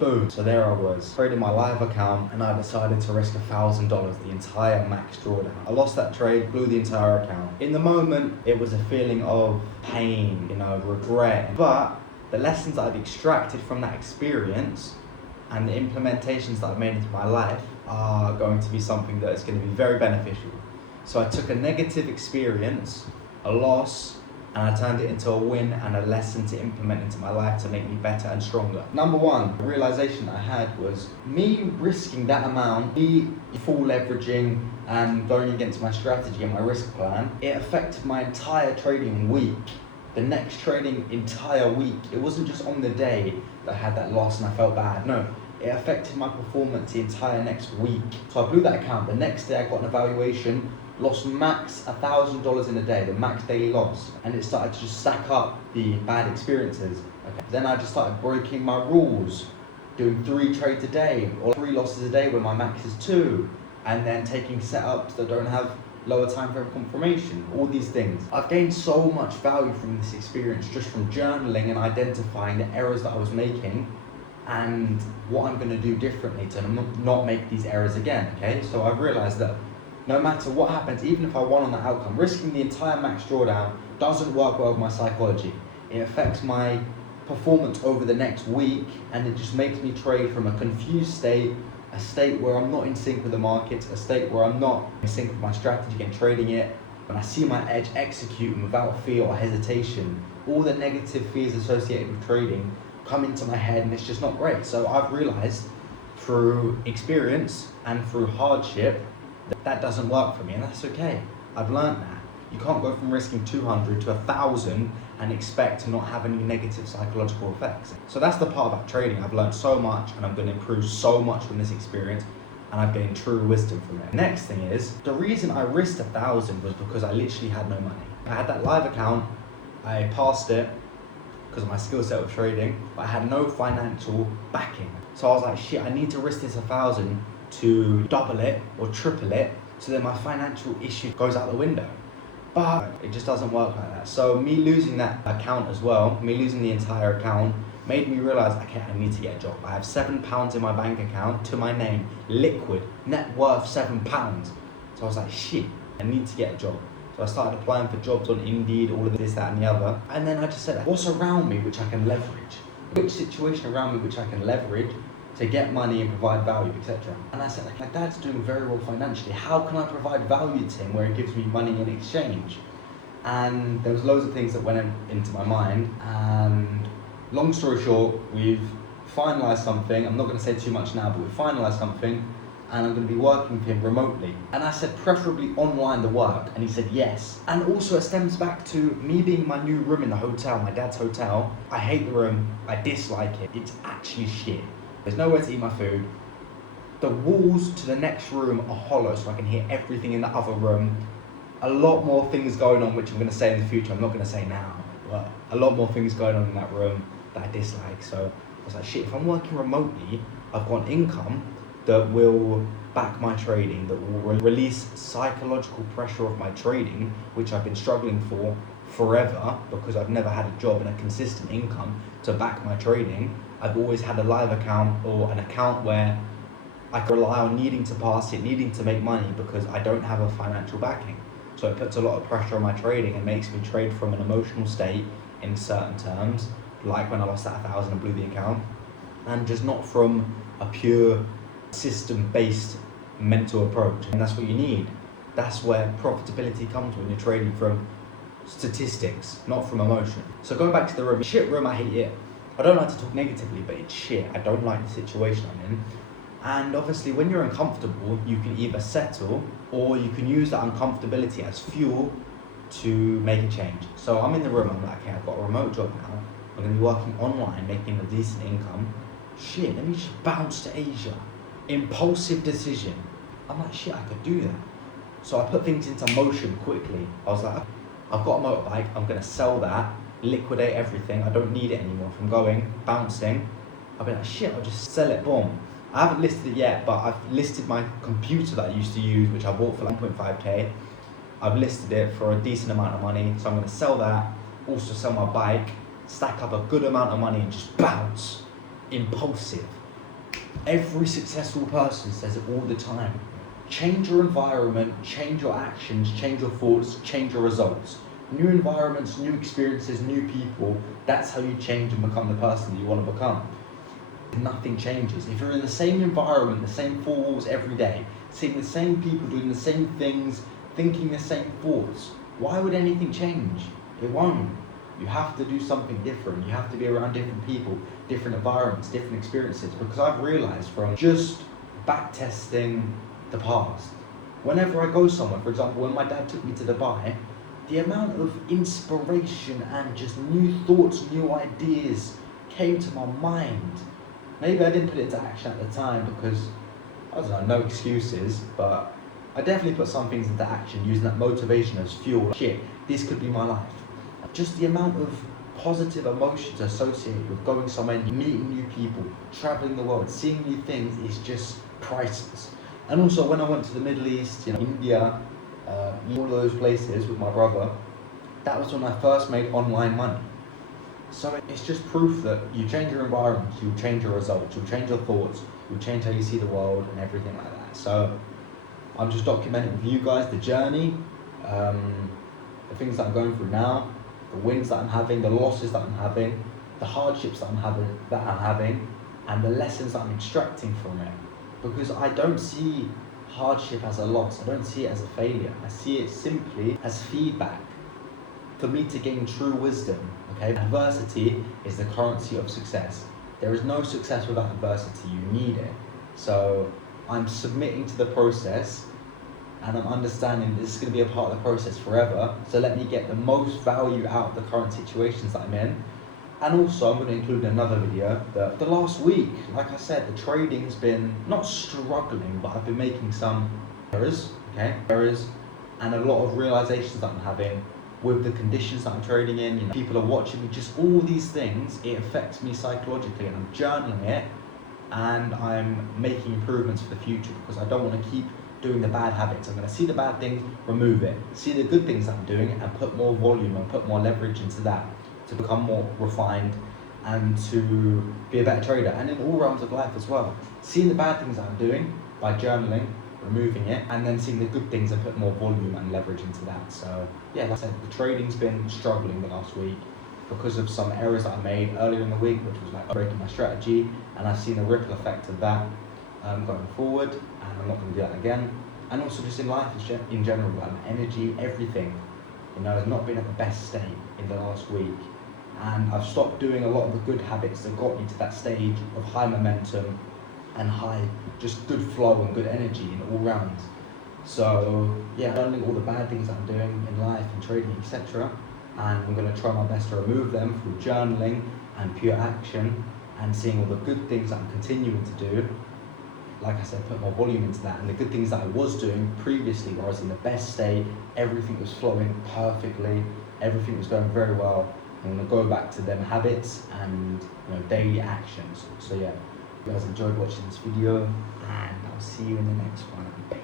Boom. So there I was, trading my live account, and I decided to risk $1,000, the entire max drawdown. I lost that trade, blew the entire account. In the moment, it was a feeling of pain, regret. But the lessons that I've extracted from that experience and the implementations that I've made into my life are going to be something that is going to be very beneficial. So I took a negative experience, a loss, and I turned it into a win and a lesson to implement into my life to make me better and stronger. Number one, the realization I had was me risking that amount, me full leveraging and going against my strategy and my risk plan, it affected my entire trading week. The next trading entire week. It wasn't just on the day that I had that loss and I felt bad. No, it affected my performance the entire next week. So I blew that account. The next day I got an evaluation, lost max $1,000 in a day, the max daily loss. And it started to just stack up the bad experiences. Okay. Then I just started breaking my rules, doing 3 trades a day or 3 losses a day when my max is 2. And then taking setups that don't have lower time frame confirmation, all these things. I've gained so much value from this experience just from journaling and identifying the errors that I was making and what I'm going to do differently to not make these errors again, okay? So I've realized that no matter what happens, even if I won on that outcome, risking the entire max drawdown doesn't work well with my psychology. It affects my performance over the next week, and it just makes me trade from a confused state, a state where I'm not in sync with the markets, a state where I'm not in sync with my strategy and trading it. When I see my edge executing without fear or hesitation, all the negative fears associated with trading come into my head, and it's just not great. So I've realized through experience and through hardship that doesn't work for me, and that's okay. I've learned that. You can't go from risking 200 to 1,000 and expect to not have any negative psychological effects. So that's the part about trading. I've learned so much and I'm going to improve so much from this experience, and I've gained true wisdom from it. Next thing is, the reason I risked 1,000 was because I literally had no money. I had that live account, I passed it because of my skill set with trading, but I had no financial backing. So I was like, shit, I need to risk this 1,000 to double it or triple it, so then my financial issue goes out the window. But it just doesn't work like that. So me losing that account as well, me losing the entire account, made me realize, okay, I need to get a job. I have £7 in my bank account to my name, liquid, net worth £7. So I was like, shit, I need to get a job. So I started applying for jobs on Indeed, all of this, that, and the other. And then I just said, what's around me which I can leverage? Which situation around me which I can leverage to get money and provide value, etc. And I said, like, my dad's doing very well financially. How can I provide value to him where he gives me money in exchange? And there was loads of things that went into my mind. And long story short, we've finalized something. I'm not going to say too much now, but we've finalized something, and I'm going to be working with him remotely. And I said, preferably online the work, and he said yes. And also it stems back to me being in my new room in the hotel, my dad's hotel. I hate the room, I dislike it, it's actually shit. There's nowhere to eat my food. The walls to the next room are hollow, so I can hear everything in the other room. A lot more things going on, which I'm going to say in the future, I'm not going to say now, but a lot more things going on in that room that I dislike. So I was like, shit, if I'm working remotely, I've got an income that will back my trading, that will release psychological pressure of my trading, which I've been struggling for forever because I've never had a job and a consistent income to back my trading. I've always had a live account or an account where I can rely on needing to pass it, needing to make money because I don't have a financial backing. So it puts a lot of pressure on my trading and makes me trade from an emotional state in certain terms, like when I lost that 1,000 and blew the account, and just not from a pure system-based mental approach. And that's what you need. That's where profitability comes when you're trading from statistics, not from emotion. So going back to the room, shit room, I hate it. I don't like to talk negatively, but it's shit. I don't like the situation I'm in. And obviously when you're uncomfortable, you can either settle or you can use that uncomfortability as fuel to make a change. So I'm in the room, I'm like, okay, I've got a remote job now. I'm gonna be working online, making a decent income. Shit, let me just bounce to Asia. Impulsive decision. I'm like, shit, I could do that. So I put things into motion quickly. I was like, I've got a motorbike, I'm gonna sell that, liquidate everything, I don't need it anymore. If I'm going, bouncing, I'll be like, shit, I'll just sell it, boom. I haven't listed it yet, but I've listed my computer that I used to use, which I bought for like 1.5k. I've listed it for a decent amount of money, so I'm gonna sell that, also sell my bike, stack up a good amount of money and just bounce. Impulsive. Every successful person says it all the time. Change your environment, change your actions, change your thoughts, change your results. New environments, new experiences, new people, that's how you change and become the person that you want to become. Nothing changes. If you're in the same environment, the same four walls every day, seeing the same people doing the same things, thinking the same thoughts, why would anything change? It won't. You have to do something different. You have to be around different people, different environments, different experiences. Because I've realized from just back testing the past, whenever I go somewhere, for example, when my dad took me to Dubai, the amount of inspiration and just new thoughts, new ideas came to my mind. Maybe I didn't put it into action at the time because, I don't know, no excuses, but I definitely put some things into action using that motivation as fuel. Shit, this could be my life. Just the amount of positive emotions associated with going somewhere, meeting new people, traveling the world, seeing new things is just priceless. And also when I went to the Middle East, India, all of those places with my brother, that was when I first made online money. So it's just proof that you change your environment, you change your results, you change your thoughts, you change how you see the world and everything like that. So I'm just documenting with you guys the journey, the things that I'm going through now, the wins that I'm having, the losses that I'm having, the hardships that I'm having, and the lessons that I'm extracting from it. Because I don't see hardship as a loss, I don't see it as a failure, I see it simply as feedback for me to gain true wisdom. Okay, adversity is the currency of success. There is no success without adversity, you need it. So I'm submitting to the process and I'm understanding this is going to be a part of the process forever. So let me get the most value out of the current situations that I'm in. And also I'm going to include in another video that the last week, like I said, the trading's been not struggling, but I've been making some errors, and a lot of realizations that I'm having with the conditions that I'm trading in. People are watching me, just all these things, it affects me psychologically, and I'm journaling it and I'm making improvements for the future because I don't want to keep doing the bad habits. I'm going to see the bad things, remove it, see the good things that I'm doing and put more volume and put more leverage into that to become more refined and to be a better trader, and in all realms of life as well. Seeing the bad things that I'm doing by journaling, removing it, and then seeing the good things and put more volume and leverage into that. So yeah, like I said, the trading's been struggling the last week because of some errors that I made earlier in the week, which was like breaking my strategy, and I've seen the ripple effect of that going forward, and I'm not going to do that again. And also just in life in general, like my energy, everything, has not been at the best state in the last week. And I've stopped doing a lot of the good habits that got me to that stage of high momentum and just good flow and good energy in all rounds. So yeah, learning all the bad things that I'm doing in life and trading, etc. And I'm going to try my best to remove them through journaling and pure action, and seeing all the good things that I'm continuing to do. Like I said, put more volume into that, and the good things that I was doing previously, where I was in the best state, everything was flowing perfectly, everything was going very well. I'm going to go back to them habits and daily actions. So yeah, if you guys enjoyed watching this video, and I'll see you in the next one.